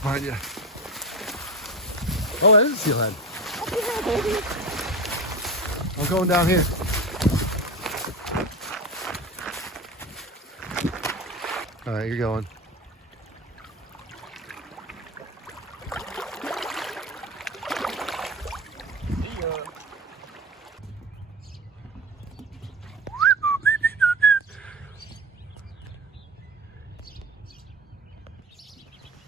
Behind you. Oh, that is a steelhead. Yeah, baby. I'm going down here. All right, you're going.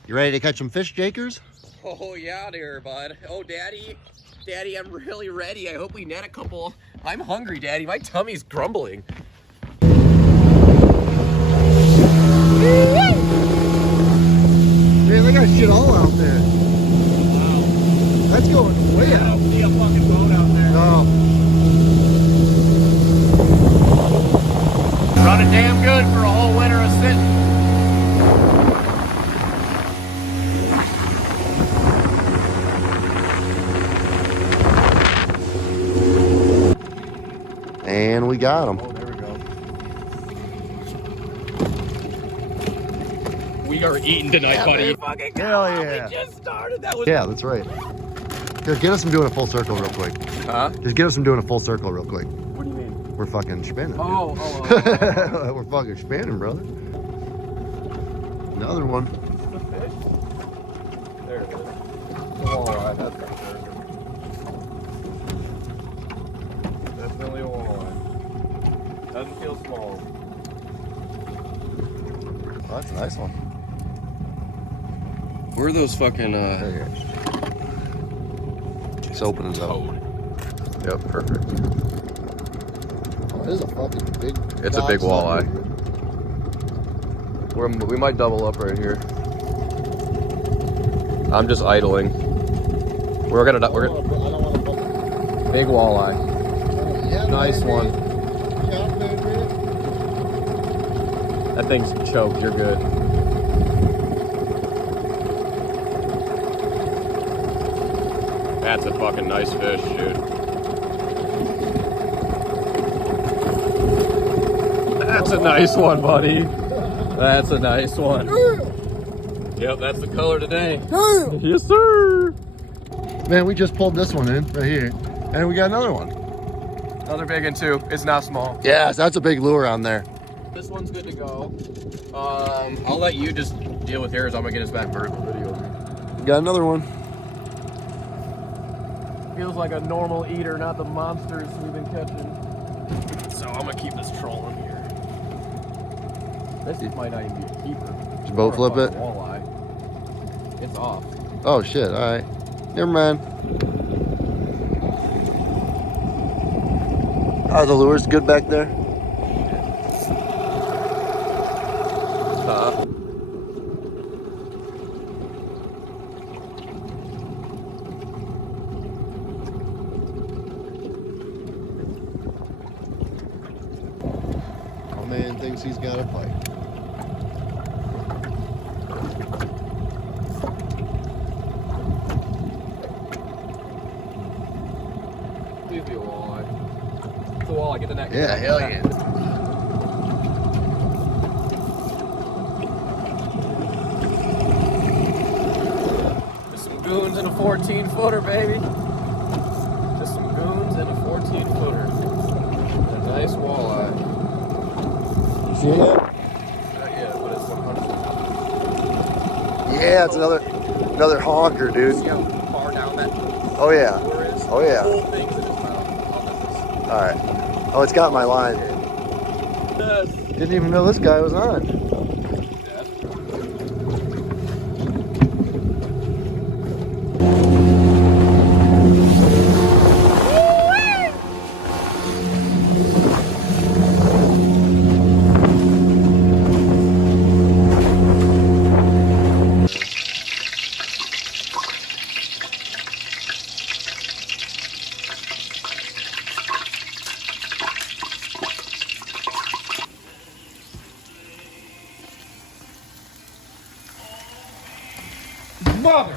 You ready to catch some fish, Jakers? Oh yeah, there, bud. Oh, Daddy, I'm really ready. I hope we net a couple. I'm hungry, Daddy. My tummy's grumbling. Man, they got shit all out there. Wow. That's going way out. I don't see a fucking boat out there. No. Running damn good for a whole winter of sitting. And we got him. Oh, there we go. We are eating tonight, buddy. Fucking Hell yeah. We just started. That was. Yeah, that's right. Here, get us some doing a full circle real quick. Huh? Just get us some doing a full circle real quick. What do you mean? We're fucking spinning. Oh. We're fucking spinning, brother. Another one. The fish? There it is. Walleye, that's for sure. Definitely a walleye. Doesn't feel small. Oh, that's a nice one. Where are those fucking, There you go. It's opening up. Yep, perfect. Oh, it is a fucking big. It's a big walleye. We might double up right here. I'm just idling. We're gonna big walleye. Nice one. That thing's choked. You're good. That's a fucking nice fish, dude. That's a nice one, buddy. That's a nice one. Yep, that's the color today. Yes, sir. Man, we just pulled this one in right here, and we got another one. Another big one too. It's not small. Yes, that's a big lure on there. This one's good to go. I'll let you just deal with yours. I'm gonna get us back vertical video. Got another one. Feels like a normal eater, not the monsters we've been catching. So I'm gonna keep this trolling here. This might not even be a keeper. Did you boat flip it? Walleye. It's off. Oh shit! All right, never mind. Are the lures good back there? Oh man, thinks he's got a fight. Please be a walleye. It's a walleye. Get the neck. Yeah, hell yeah. Just some goons and a 14-footer, baby. Just some goons and a 14-footer. A nice walleye. See that? Not yet, but it's 100%. Yeah, it's another honker, dude. See how far down that Oh yeah. lure is? Oh yeah. The whole thing's in his mouth. All right. Oh, it's got my line. Yes. Didn't even know this guy was on. Mother!